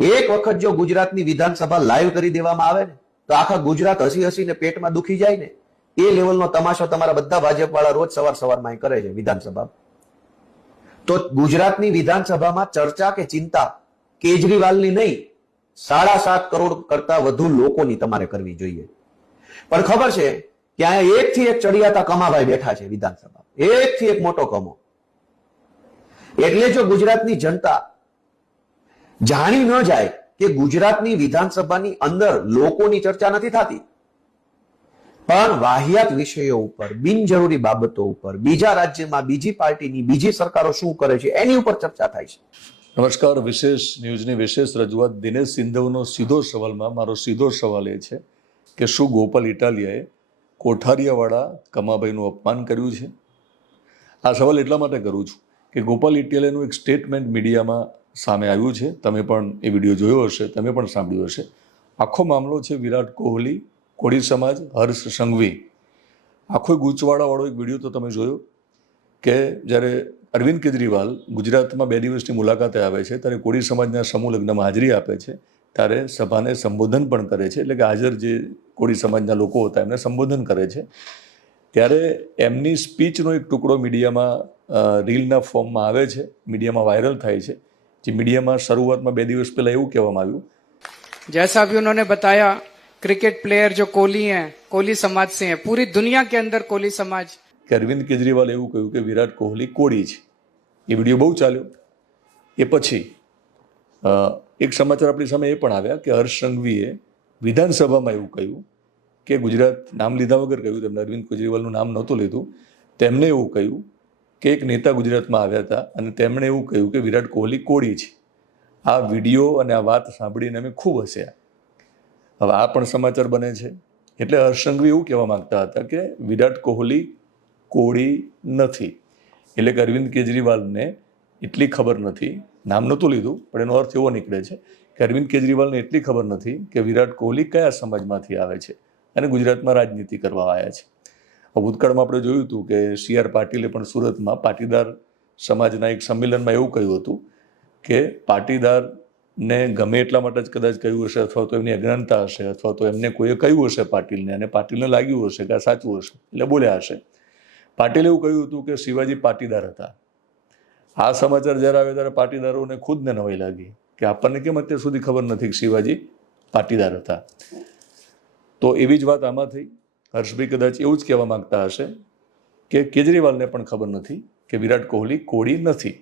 એક વખત જો ગુજરાતની વિધાનસભા લાઈવ કરી દેવામાં આવે ને તો આખા ગુજરાત હસી હસીને પેટમાં દુખી જાય ને એ લેવલનો તમાશો તમારા બધા ભાજપ વાળા રોજ સવારમાં કરે છે વિધાનસભા. તો ગુજરાતની વિધાનસભામાં ચર્ચા કે ચિંતા કેજરીવાલની નહીં, 7.5 કરોડ કરતા વધુ લોકોની તમારે કરવી જોઈએ. પણ ખબર છે કે અહીંયા એકથી એક ચડિયાતા કમાભાઈ બેઠા છે વિધાનસભા, એકથી એક મોટો કમો. એટલે જો ગુજરાતની જનતા જાણી ન જાય કે ગુજરાતની વિધાનસભાની અંદર લોકોની ચર્ચા નથી થતી, પણ વાહિયાત વિષયો ઉપર, બિનજરૂરી બાબતો ઉપર, બીજા રાજ્યમાં બીજી પાર્ટીની બીજી સરકારો શું કરે છે એની ઉપર ચર્ચા થાય છે. નમસ્કાર, વિશેષ ન્યૂઝની વિશેષ રજૂઆત દિનેશ સિંધવનો સીધો સવાલમાં મારો સીધો સવાલ એ છે કે શું ગોપાલ ઇટાલિયાએ કોઠારીયાવાળા કમાભાઈનું અપમાન કર્યું છે? આ સવાલ એટલા માટે કરું છું કે ગોપાલ ઇટાલિયાનું એક સ્ટેટમેન્ટ મીડિયામાં સામે આવ્યું છે. તમે પણ એ વિડીયો જોયો હશે, તમે પણ સાંભળ્યું હશે. આખો મામલો છે વિરાટ કોહલી, કોળી સમાજ, હર્ષ સંઘવી, આખો ગૂંચવાડાવાળો એક વિડીયો તો તમે જોયો કે જ્યારે અરવિંદ કેજરીવાલ ગુજરાતમાં 2 દિવસની મુલાકાતે આવે છે ત્યારે કોળી સમાજના સમૂહ લગ્નમાં હાજરી આપે છે, ત્યારે સભાને સંબોધન પણ કરે છે. એટલે કે હાજર જે કોળી સમાજના લોકો હતા એમને સંબોધન કરે છે. ત્યારે એમની સ્પીચનો એક ટુકડો મીડિયામાં રીલના ફોર્મમાં આવે છે, મીડિયામાં વાયરલ થાય છે. જે મીડિયામાં શરૂઆતમાં 2 દિવસ પહેલાં એવું કહેવામાં આવ્યું, जैसा अभी उन्होंने बताया, क्रिकेट प्लेयर जो कोहली हैं, कोहली समाज से हैं, पूरी दुनिया के अंदर कोहली समाज. કે અરવિંદ કેજરીવાલે એવું કહ્યું કે વિરાટ કોહલી કોળી છે. એ વિડીયો બહુ ચાલ્યો. એ પછી એક સમાચાર આપણી સામે એ પણ આવ્યા કે હર્ષ સંઘવીએ વિધાનસભામાં એવું કહ્યું કે ગુજરાત, નામ લીધા વગર કહ્યું, તેમને અરવિંદ કેજરીવાલનું નામ નહોતું લીધું, તેમને એવું કહ્યું કે એક નેતા ગુજરાતમાં આવ્યા હતા અને તેમણે એવું કહ્યું કે વિરાટ કોહલી કોળી છે. આ વિડીયો અને આ વાત સાંભળીને અમે ખૂબ હસ્યા. હવે આ પણ સમાચાર બને છે. એટલે હર્ષ સંઘવી એવું કહેવા માંગતા હતા કે વિરાટ કોહલી કોળી નથી. એટલે કે અરવિંદ કેજરીવાલને એટલી ખબર નથી, નામ નહોતું લીધું પણ એનો અર્થ એવો નીકળે છે કે અરવિંદ કેજરીવાલને એટલી ખબર નથી કે વિરાટ કોહલી કયા સમાજમાંથી આવે છે અને ગુજરાતમાં રાજનીતિ કરવા આવ્યા છે. ભૂતકાળમાં આપણે જોયું હતું કે CR પાટીલે પણ સુરતમાં પાટીદાર સમાજના એક સંમેલનમાં એવું કહ્યું હતું કે પાટીદારને ગમે એટલા માટે જ કદાચ કહ્યું હશે, અથવા તો એમની અજ્ઞાનતા હશે, અથવા તો એમને કોઈએ કહ્યું હશે પાટીલને અને પાટીલને લાગ્યું હશે કે આ સાચું હશે એટલે બોલ્યા હશે. પાટીલે એવું કહ્યું હતું કે શિવાજી પાટીદાર હતા. આ સમાચાર જ્યારે આવે ત્યારે પાટીદારોને ખુદને નવાઈ લાગી કે આપણને કેમ અત્યાર સુધી ખબર નથી કે શિવાજી પાટીદાર હતા. તો એવી જ વાત આમાં થઈ. હર્ષભાઈ કદાચ એવું જ કહેવા માંગતા હશે કે કેજરીવાલને પણ ખબર નથી કે વિરાટ કોહલી કોળી નથી.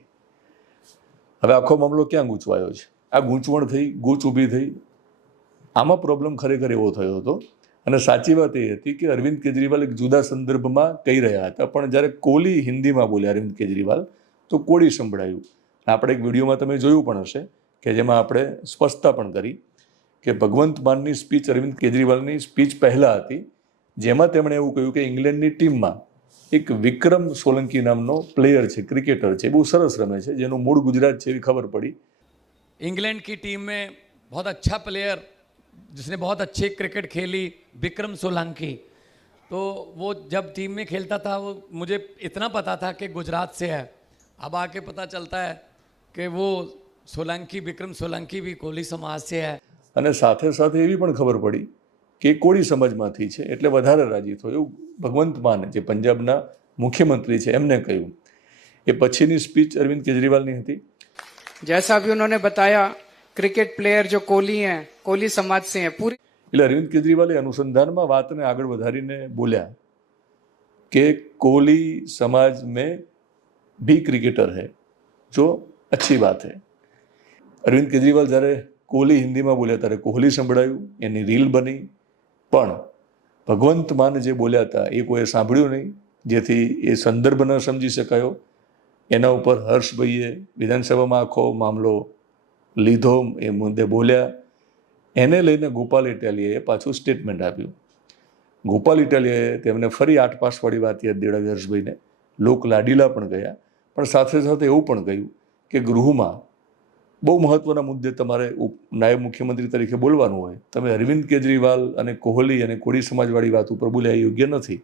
હવે આખો મામલો ક્યાં ગૂંચવાયો છે? આ ગૂંચવણ થઈ, ગૂંચ ઊભી થઈ. આમાં પ્રોબ્લેમ ખરેખર એવો થયો હતો અને સાચી વાત એ હતી કે અરવિંદ કેજરીવાલ એક જુદા સંદર્ભમાં કહી રહ્યા હતા, પણ જ્યારે કોહલી હિન્દીમાં બોલ્યા અરવિંદ કેજરીવાલ તો કોળી સંભળાયું. આપણે એક વિડીયોમાં તમે જોયું પણ હશે કે જેમાં આપણે સ્પષ્ટતા પણ કરી કે ભગવંત માનની સ્પીચ અરવિંદ કેજરીવાલની સ્પીચ પહેલાં હતી, જેમાં તેમણે એવું કહ્યું કે ઇંગ્લેન્ડની ટીમમાં એક વિક્રમ સોલંકી નામનો પ્લેયર છે, ક્રિકેટર છે, બહુ સરસ રમે છે, જેનું મૂળ ગુજરાત છે એવી ખબર પડી. इंग्लैंड की टीम में बहुत अच्छा प्लेयर जिसने बहुत अच्छी क्रिकेट खेली, विक्रम सोलंकी, तो वो जब टीम में खेलता था वो मुझे इतना पता था कि गुजरात से है. अब आके पता चलता है कि वो सोलंकी, विक्रम सोलंकी भी कोहली समाज से है. અને સાથે સાથે એવી પણ ખબર પડી કે કોળી સમાજમાંથી છે એટલે વધારે રાજી થયો એવું ભગવંત માન, જે પંજાબના મુખ્યમંત્રી છે, એમને કહ્યું. એ પછીની સ્પીચ અરવિંદ કેજરીવાલની હતી. जैसा अभी उन्होंने बताया, क्रिकेट प्लेयर जो कोहली हैं, कोहली समाज से हैं, पूरी. એટલે અરવિંદ કેજરીવાલે અનુસંધાનમાં વાતને આગળ વધારીને બોલ્યા કે कोहली समाज में भी क्रिकेटर है, जो अच्छी बात है. અરવિંદ કેજરીવાલ જ્યારે કોહલી હિન્દીમાં બોલ્યા ત્યારે કોહલી સંભળાયું, એની રીલ બની, પણ ભગવંત માન જે બોલ્યા હતા એ કોઈએ સાંભળ્યું નહીં, જેથી એ સંદર્ભ ન સમજી શકાયો. એના ઉપર હર્ષભાઈએ વિધાનસભામાં આખો મામલો લીધો, એ મુદ્દે બોલ્યા. એને લઈને ગોપાલ ઇટાલિયાએ પાછું સ્ટેટમેન્ટ આપ્યું. ગોપાલ ઇટાલિયાએ તેમને ફરી 8 પાસવાળી વાત યાદ દેવડાવી હર્ષભાઈને. લોક લાડીલા પણ ગયા, પણ સાથે સાથે એવું પણ કહ્યું કે ગૃહમાં બહુ મહત્વના મુદ્દે તમારે નાયબ મુખ્યમંત્રી તરીકે બોલવાનું હોય, તમે અરવિંદ કેજરીવાલ અને કોહલી અને કોળી સમાજવાળી વાત ઉપર બોલ્યા એ યોગ્ય નથી.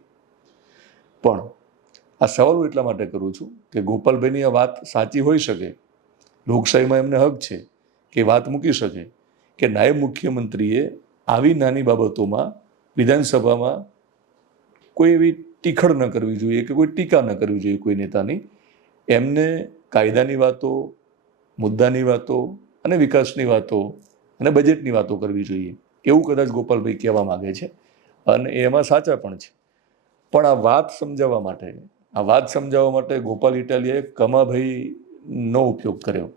પણ આ સવાલ હું એટલા માટે કરું છું કે ગોપાલભાઈની આ વાત સાચી હોઈ શકે, લોકશાહીમાં એમને હક છે કે વાત મૂકી શકે કે નાયબ મુખ્યમંત્રીએ આવી નાની બાબતોમાં વિધાનસભામાં કોઈ એવી ટીખળ ન કરવી જોઈએ કે કોઈ ટીકા ન કરવી જોઈએ કોઈ નેતાની. એમને કાયદાની વાતો, મુદ્દાની વાતો અને વિકાસની વાતો અને બજેટની વાતો કરવી જોઈએ, એવું કદાચ ગોપાલભાઈ કહેવા માગે છે અને એમાં સાચા પણ છે. પણ આ વાત સમજાવવા માટે ગોપાલ ઇટાલિયાએ કમાભાઈનો ઉપયોગ કર્યો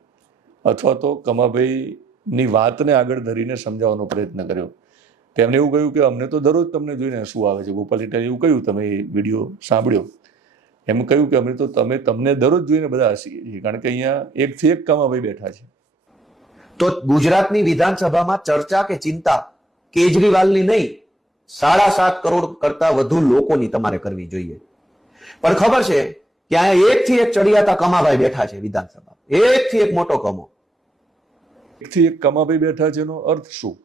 અથવા તો કમાભાઈની વાતને આગળ ધરીને સમજાવવાનો પ્રયત્ન કર્યો. તેમને એવું કહ્યું કે અમને તો દરરોજ તમને જોઈને શું આવે છે. ગોપાલ ઇટાલિયાએ એવું કહ્યું, તમે એ વિડીયો સાંભળ્યો, એમ કહ્યું કે અમે તો તમને દરરોજ જોઈને બધા હસીએ છીએ, કારણ કે અહીંયા એકથી એક કમાભાઈ બેઠા છે. તો ગુજરાતની વિધાનસભામાં ચર્ચા કે ચિંતા કેજરીવાલની નહીં, 7.5 કરોડ કરતા વધુ લોકોની તમારે કરવી જોઈએ. પણ ખબર છે કે અહીંયા એકથી એક ચડિયાતા કમાભાઈ બેઠા છે વિધાનસભા, એકથી એક મોટો કમો. એકથી એક કમાભાઈ બેઠા છે એનો અર્થ શું?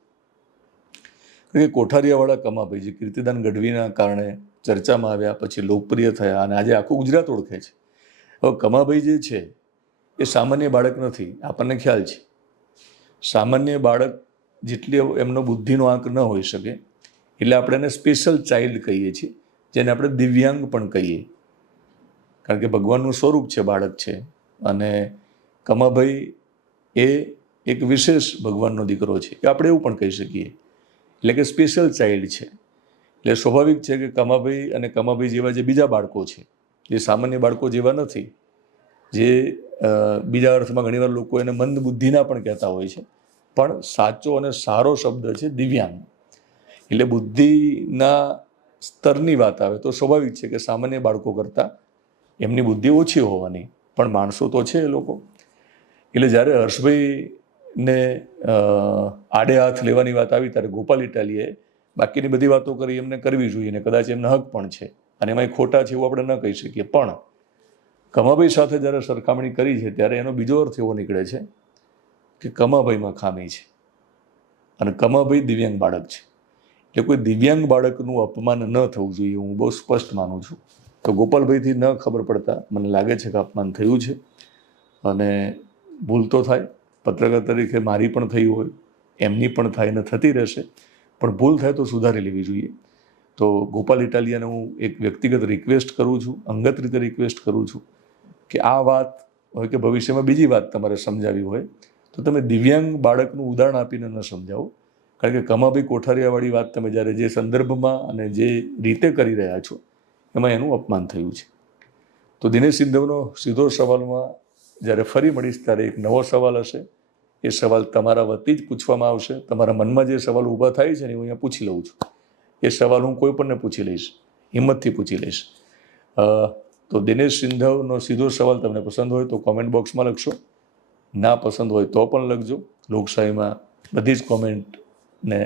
કે કોઠારીયાવાળા કમાભાઈ જે કીર્તિદાન ગઢવીના કારણે ચર્ચામાં આવ્યા, પછી લોકપ્રિય થયા અને આજે આખું ગુજરાત ઓળખે છે. હવે કમાભાઈ જે છે એ સામાન્ય બાળક નથી, આપણને ખ્યાલ છે. સામાન્ય બાળક જેટલી એમનો બુદ્ધિનો આંક ન હોઈ શકે, એટલે આપણે એને સ્પેશિયલ ચાઇલ્ડ કહીએ છીએ, જેને આપણે દિવ્યાંગ પણ કહીએ, કારણ કે ભગવાનનું સ્વરૂપ છે, બાળક છે. અને કમાભાઈ એ એક વિશેષ ભગવાનનો દીકરો છે, કે આપણે એવું પણ કહી શકીએ, એટલે કે સ્પેશિયલ ચાઇલ્ડ છે. એટલે સ્વાભાવિક છે કે કમાભાઈ અને કમાભાઈ જેવા જે બીજા બાળકો છે, જે સામાન્ય બાળકો જેવા નથી, જે બીજા અર્થમાં ઘણીવાર લોકો એને મંદ બુદ્ધિના પણ કહેતા હોય છે, પણ સાચો અને સારો શબ્દ છે દિવ્યાંગ. એટલે બુદ્ધિના સ્તરની વાત આવે તો સ્વાભાવિક છે કે સામાન્ય બાળકો કરતાં એમની બુદ્ધિ ઓછી હોવાની, પણ માણસો તો છે એ લોકો. એટલે જ્યારે હર્ષભાઈને આડે હાથ લેવાની વાત આવી ત્યારે ગોપાલ ઇટાલિયાએ બાકીની બધી વાતો કરી, એમને કરવી જોઈએ ને કદાચ એમને હક પણ છે અને એમાં ખોટા છે એવું આપણે ન કહી શકીએ. પણ કમાભાઈ સાથે જ્યારે સરખામણી કરી છે ત્યારે એનો બીજો અર્થ એવો નીકળે છે કે કમાભાઈમાં ખામી છે અને કમાભાઈ દિવ્યાંગ બાળક છે. એટલે કોઈ દિવ્યાંગ બાળકનું અપમાન ન થવું જોઈએ, હું બહુ સ્પષ્ટ માનું છું. તો ગોપાલભાઈથી ન ખબર પડતા મને લાગે છે કે અપમાન થયું છે અને ભૂલ તો થાય. પત્રકાર તરીકે મારી પણ થઈ હોય, એમની પણ થાય ને થતી રહેશે, પણ ભૂલ થાય તો સુધારી લેવી જોઈએ. તો ગોપાલ ઇટાલિયાને હું એક વ્યક્તિગત રિક્વેસ્ટ કરું છું, અંગત રીતે રિક્વેસ્ટ કરું છું કે આ વાત હોય કે ભવિષ્યમાં બીજી વાત તમારે સમજાવી હોય તો તમે દિવ્યાંગ બાળકનું ઉદાહરણ આપીને ન સમજાવો. કારણ કે કમાભાઈ કોઠારીયાવાળી વાત તમે જ્યારે જે સંદર્ભમાં અને જે રીતે કરી રહ્યા છો એમાં એનું અપમાન થયું છે. તો દિનેશ સિંધવનો સીધો સવાલમાં જ્યારે ફરી મળીશ ત્યારે એક નવો સવાલ હશે. એ સવાલ તમારા વતી જ પૂછવામાં આવશે. તમારા મનમાં જે સવાલ ઊભા થાય છે ને હું અહીંયા પૂછી લઉં છું. એ સવાલ હું કોઈ પણને પૂછી લઈશ, હિંમતથી પૂછી લઈશ. તો દિનેશ સિંધવનો સીધો સવાલ તમને પસંદ હોય તો કોમેન્ટ બોક્સમાં લખશો, ના પસંદ હોય તો પણ લખજો. લોકશાહીમાં બધી જ કોમેન્ટને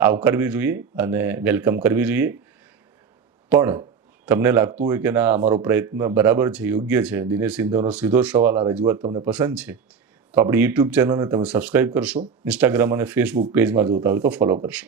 આવકારવી જોઈએ અને વેલકમ કરવી જોઈએ. પણ તમને લાગતું હોય કે ના અમારો પ્રયત્ન બરાબર છે, યોગ્ય છે, દિનેશ સિંધવનો સીધો સવાલ, આ રજૂઆત તમને પસંદ છે, તો આપણી યુટ્યુબ ચેનલને તમે સબસ્ક્રાઈબ કરશો. ઇન્સ્ટાગ્રામ અને ફેસબુક પેજમાં જોતા હોય તો ફોલો કરશો.